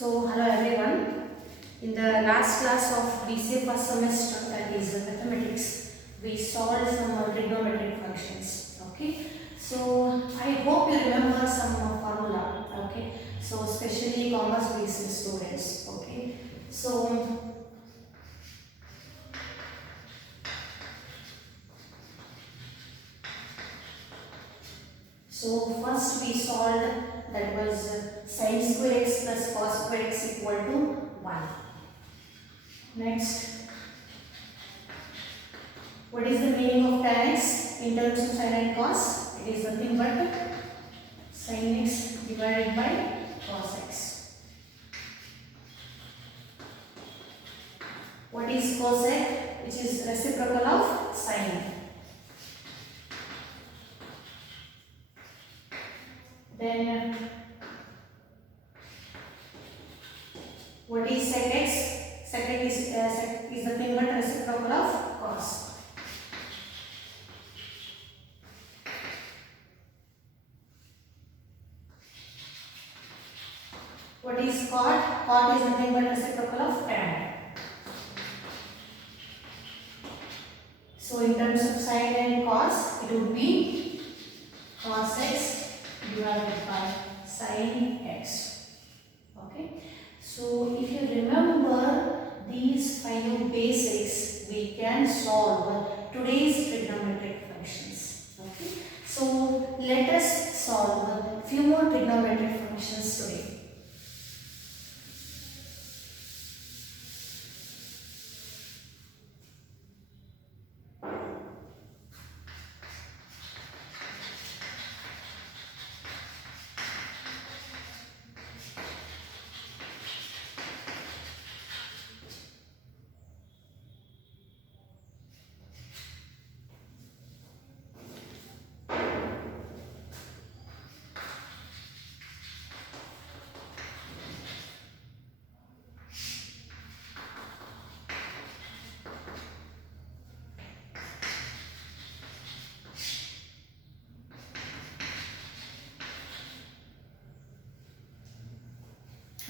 So, hello everyone. In the last class of BCA first semester, that is mathematics, we solved some trigonometric functions. Okay. So, I hope you remember some formula. Okay. So, especially commerce based students. Okay. So first we solved, that was sin square x plus cos square x equal to 1. Next, what is the meaning of tan x in terms of sin and cos? It is nothing but sin x divided by cos x. What is cosec? Which is reciprocal of sin. Then what is sec x? Sec x is nothing but reciprocal of cos. What is cot? Cot is nothing but reciprocal of tan. So in terms of sin and cos, it would be cos x divided by sin x. Okay. So if you remember these 5 basics, we can solve today's trigonometric functions. Okay. So let us solve a few more trigonometric functions today.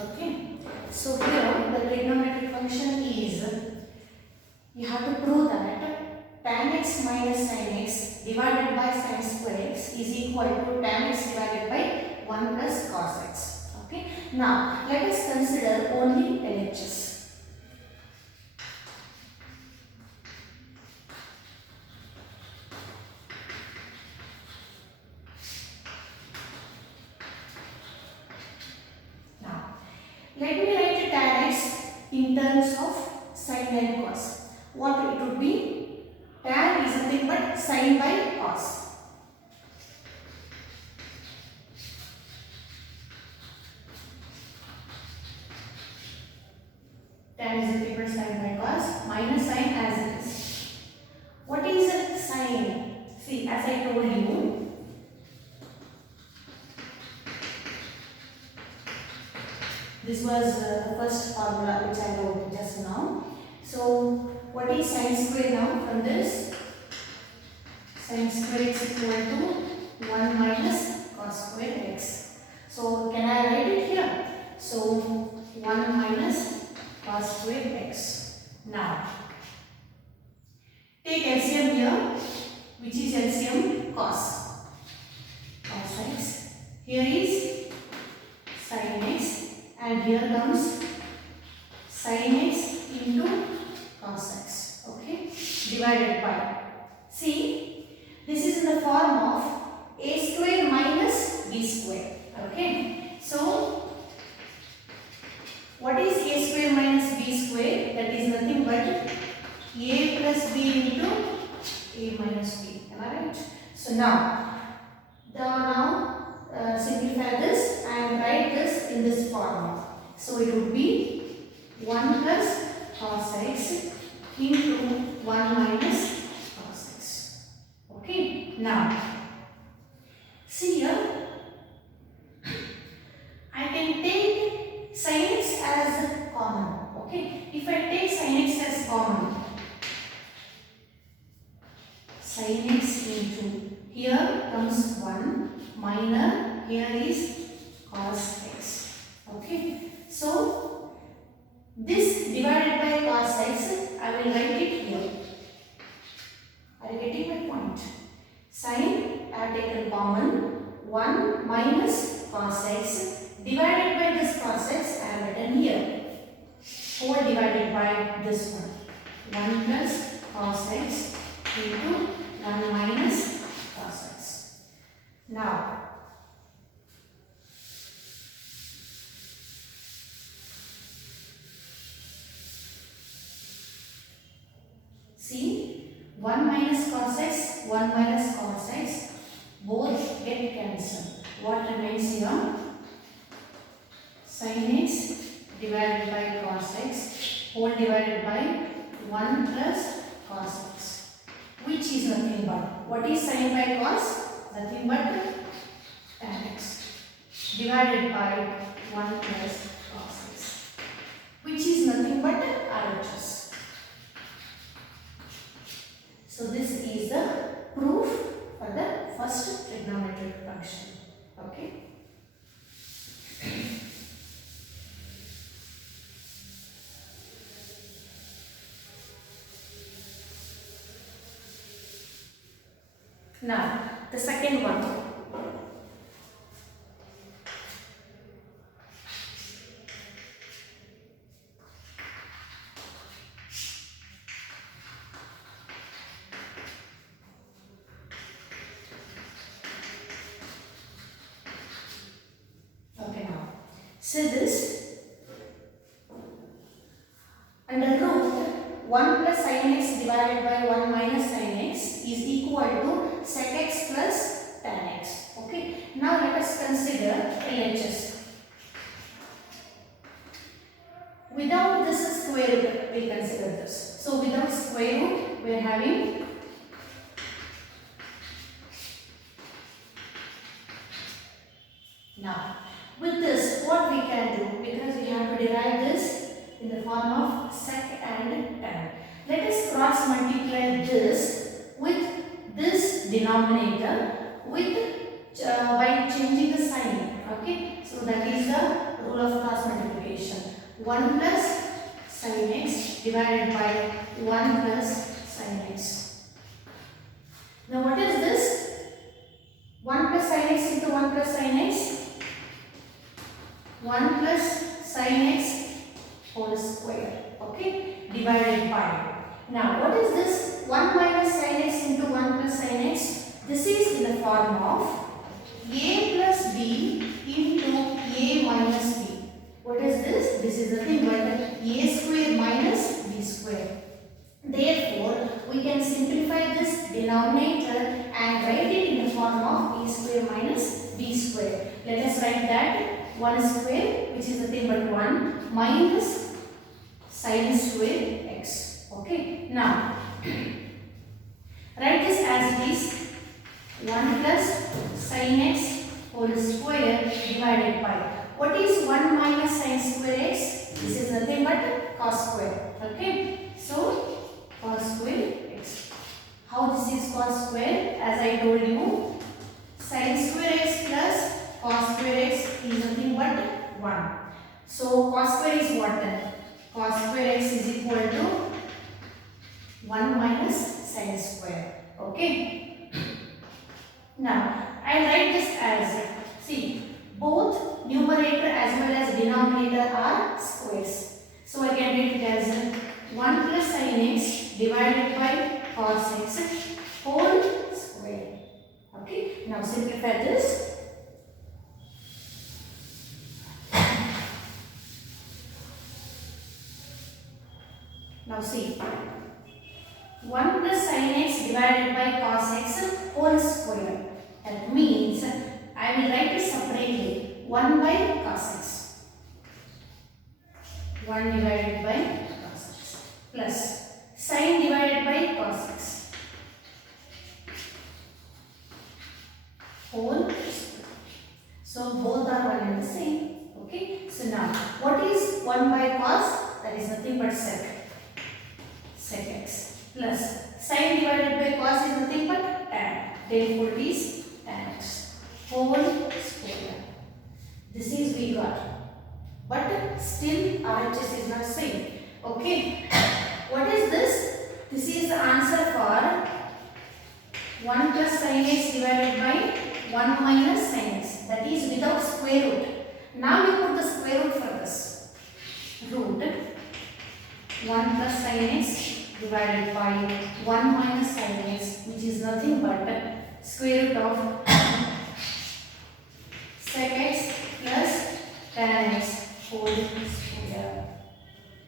Okay, so here the trigonometric function is, you have to prove that tan x minus sin x divided by sin square x is equal to tan x divided by 1 plus cos x. Okay, now let us consider only LHS. Let me write tan x in terms of sin and cos. What it would be? Tan is nothing but sin by cos. Tan is nothing but sin by cos minus sin as it is. What is sin? See, as I told you, this was the first formula which I wrote just now. So, what is sin square now from this? Sin square x equal to 1 minus cos square x. So, can I write it here? So, 1 minus cos square x. Now, take LCM here, which is LCM cos. Cos x. Here is sin x. And here comes sin x into cos x, okay, divided by, see, this is in the form of a square minus b square, okay. So, what is a square minus b square? That is nothing but a plus b into a minus b, am I right? So, now simplify this and write this in this form. So it would be 1 plus cos x into 1 minus cos x. Okay. Now, see here, I can take sin x as common. Okay. If I take sin x as common, sin x into, here comes 1 minus, here is cos x. Okay. So cos x divided by this cos x I have written here. Whole divided by this one. 1 plus cos x into 1 minus cos x. Now, see, 1 minus cos x, 1 minus cos x, both get cancelled. What remains here? Sin x divided by cos x whole divided by 1 plus cos x, which is nothing but, what is sin by cos? Nothing but tan x divided by 1 plus cos x, which is nothing but RHS. So this is the proof for the first trigonometric function. Okay. Now, the second one. Okay, now, so this under root 1 plus sin x divided by 1 minus sin x is equal to sec x plus tan x. Okay. Now let us consider LHS. Without this square root, we consider this. So without square root, we are having now. With this, what we can do, because we have to derive this in the form of sec and tan. Let us cross multiply this with this denominator with by changing the sign. Okay, so that is the rule of cross multiplication. 1 plus sin x divided by 1 plus sin x. Now what is this? 1 plus sin x into 1 plus sin x. 1 plus sin x whole square. Okay, divided by. Now what is this? 1 minus sin x into 1 plus sin x. This is in the form of a plus b into a minus b. What is this? This is the thing but a square minus b square. Therefore, we can simplify this denominator and write it in the form of a square minus b square. Let us write that 1 square, which is nothing but 1 minus sin square x. Okay. Now, write this as it is 1 plus sin x whole square divided by. What is 1 minus sin square x? This is nothing but cos square. Okay. So, cos square x. How this is cos square? As I told you, sin square x plus cos square x is nothing but 1. So, cos square is what then? Cos square x is equal to 1 minus sin square. Okay. Now, I write this as, see, both numerator as well as denominator are squares. So, I can write it as 1 plus sin x divided by cos x whole square. Okay. Now, simplify this. Now see, 1 plus sin x divided by cos x whole square. That means I will write it separately. 1 by cos x. 1 divided by cos x plus sin divided by cos x whole square. So both are one and the same. Okay. So now what is 1 by cos? That is nothing but sec x plus sin divided by cos is nothing but tan. Therefore it is tan x whole square. This is we got. But still RHS is not same. Okay. What is this? This is the answer for 1 plus sin x divided by 1 minus sin x. That is without square square root. Now we put the square root for this. Root 1 plus sin x divided by 1 minus sin x, which is nothing but square root of sec x plus tan x whole square.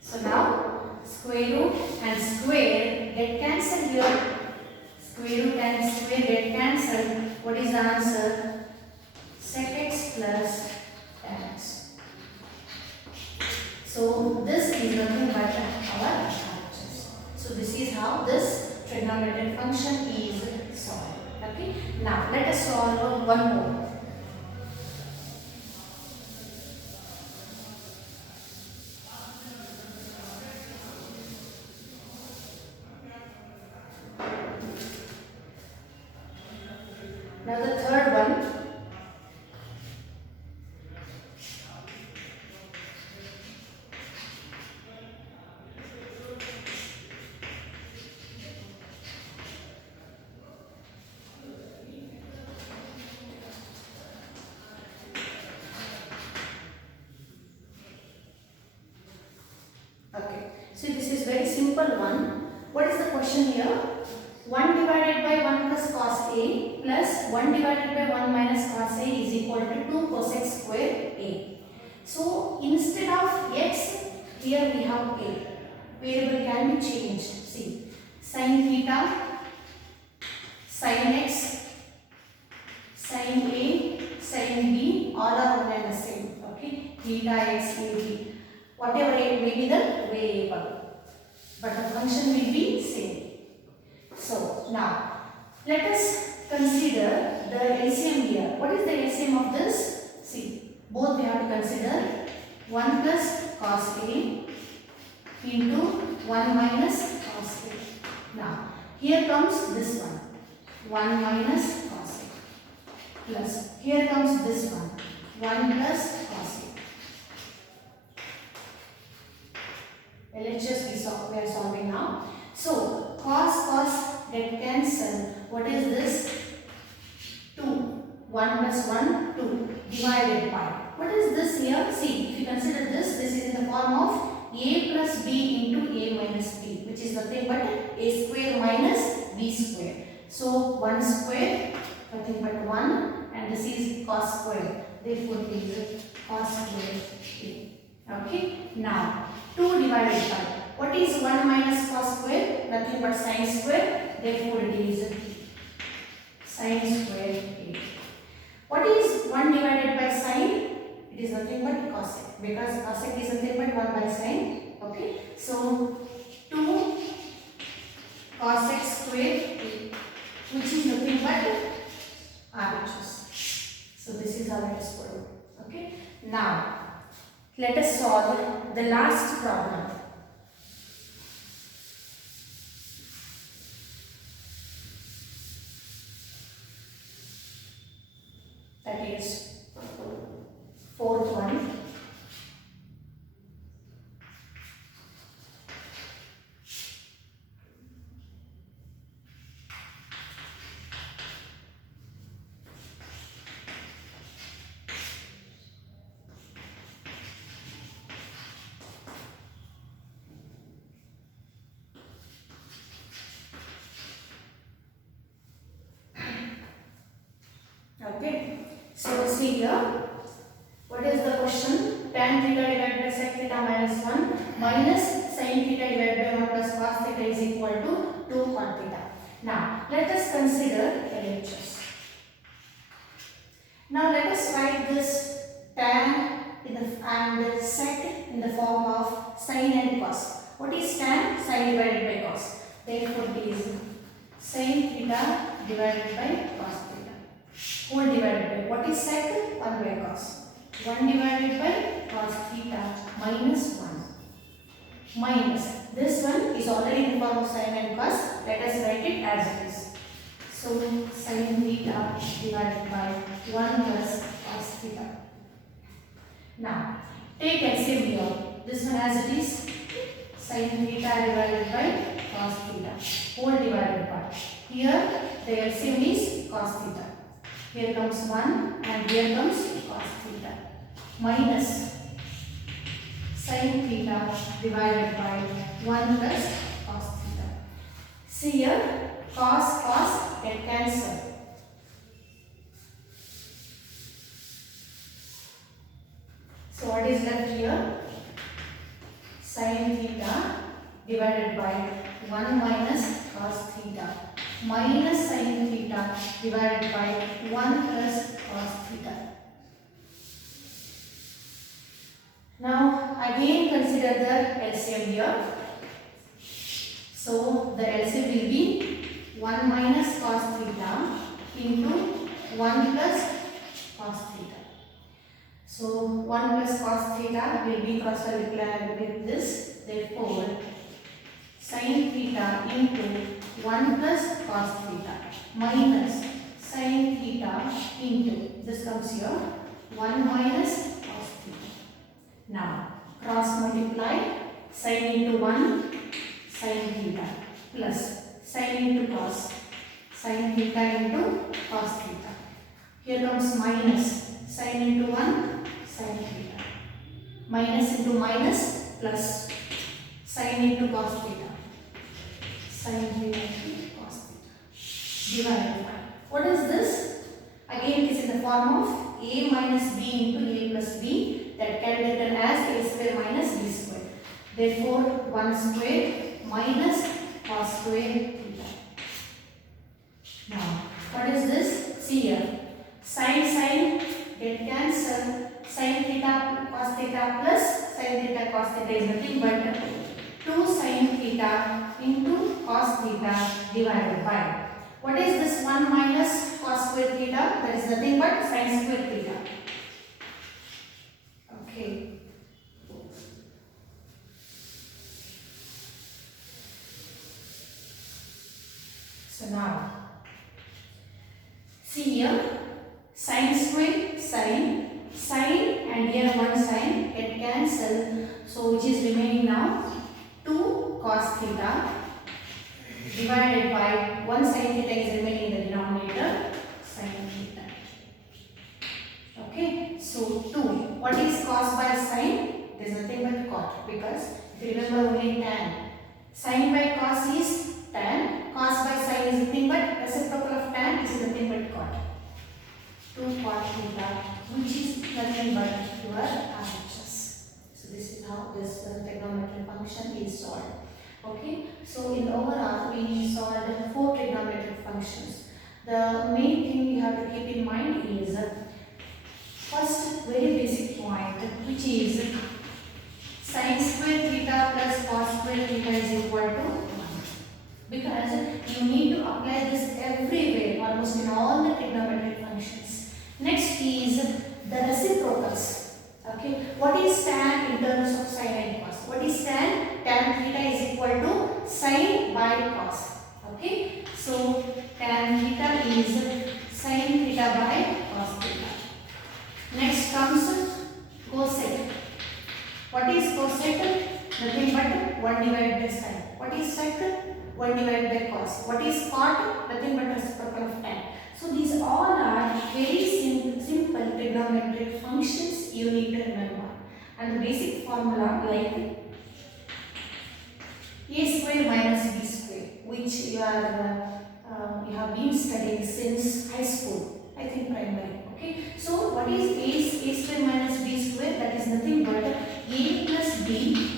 So now square root and square get cancelled here. Square root and square get cancelled. What is the answer? Sec x plus tan x. So this is nothing but our answers. So this is how this trigonometric function is solved. Okay. Now let us solve one more. Now the third one. Okay, so this is very simple one. What is the question here? 1 divided by 1 plus cos A plus 1 divided by 1 minus cos A is equal to 2 cosec square A. So instead of x, here we have A. Variable can be changed. See, sin theta, sin x, sin A, sin B, all are one and the same. Okay, theta x, A, B. Whatever it may be the variable, but the function will be same. So now let us consider the LCM here. What is the LCM of this? See, both we have to consider 1 plus cos A into 1 minus cos A. Now here comes this one, 1 minus cos A, plus here comes this one, 1 plus cos A. LHS we are solving now. So cos get cancelled. What is this? 2. 1 plus 1, 2 divided by. What is this here? See, if you consider this is in the form of a plus b into a minus b, which is nothing but a square minus b square. So 1 square, nothing but 1, and this is cos square. Therefore, it is cos square a. Okay. Now 2 divided by. What is 1 minus cos square? Nothing but sin square. Therefore, it is sin square a. What is 1 divided by sin? It is nothing but cosec, because cosec is nothing but 1 by sin. Okay. So 2 cosec square a, which is nothing but RHS. So this is how it is put. Okay. Now let us solve the last problem. That is fourth one. Okay. So see here, what is the question? Tan theta divided by sec theta minus 1 minus sin theta divided by 1 plus cos theta is equal to 2 cot theta. Now let us consider LHS. Now let us write this tan and sec in the form of sin and cos. What is tan? Sin divided by cos. Therefore it is sin theta divided by cos theta. Whole divided by, what is sec? 1 by cos. 1 divided by cos theta minus 1. Minus. This one is already in the form of sin and cos. Let us write it as it is. So sin theta divided by 1 plus cos theta. Now take LCM here. This one as it is. Sin theta divided by cos theta. Whole divided by. Here the LCM is cos theta. Here comes 1 and here comes cos theta. minus sin theta divided by 1 plus cos theta. See here, cos get cancelled. So what is left here? Sin theta divided by 1 minus cos theta minus sin theta divided by 1 plus cos theta. Now again consider the LCM here. So the LCM will be 1 minus cos theta into 1 plus cos theta. So 1 plus cos theta will be cross multiplied with this. Therefore, sin theta into 1 plus cos theta minus sin theta into, this comes here, 1 minus cos theta. Now cross multiply sin into 1 sin theta plus sin into cos sin theta into cos theta. Here comes minus sin into 1 sin theta minus into minus plus sin into cos theta sin theta into cos theta divided by, what is this? Again it is in the form of a minus b into a plus b, that can be written as a square minus b square. Therefore 1 square minus cos square theta. Now what is this? See here, sin get cancelled, sin theta cos theta plus sin theta cos theta is nothing but 2 sin theta into cos theta divided by, what is this 1 minus cos square theta? That is nothing but sin square theta. Okay. So now see here, sin square sin and here 1 sin get cancelled. So which is remaining now? 2 cos theta divided by 1 sin theta is remaining in the denominator, sin theta. Okay, so 2. What is cos by sin? There is nothing but cot, because if you remember only tan. Sin by cos is tan, cos by sin is nothing but reciprocal of tan, is nothing but cot. 2 cot theta, which is nothing but your RHS. So this is how this trigonometric function is solved. Okay, so in the overall we solved 4 trigonometric functions. The main thing we have to keep in mind is first very basic point, which is sin square theta plus cos square theta is equal to 1. Because you need to apply this everywhere, almost in all the trigonometric functions. Next is the reciprocals. Okay, what is tan in terms of sin and cos? What is tan? Tan theta is equal to sin by cos. Okay, so tan theta is sin theta by cos theta. Next comes cosec. What is cosec? Nothing but 1 divided by sin. What is sec? 1 divided by cos. What is cot? Nothing but reciprocal of tan. So these all are very simple trigonometric functions you need to remember. And the basic formula like a square minus b square, which you have been studying since high school, I think primary. Okay, so what is a square minus b square? That is nothing but a plus b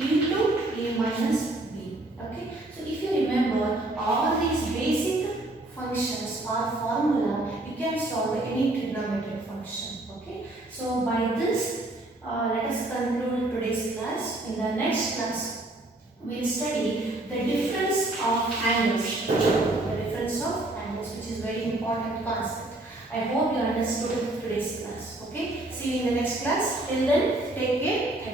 into a minus b. Okay, so if you remember all these basic functions or formula, you can solve any trigonometric function. Okay, so by this let us conclude today's class. In the next class we will study the difference of angles. The difference of angles, which is very important concept. I hope you understood today's class. Okay, see you in the next class. Till then, take care.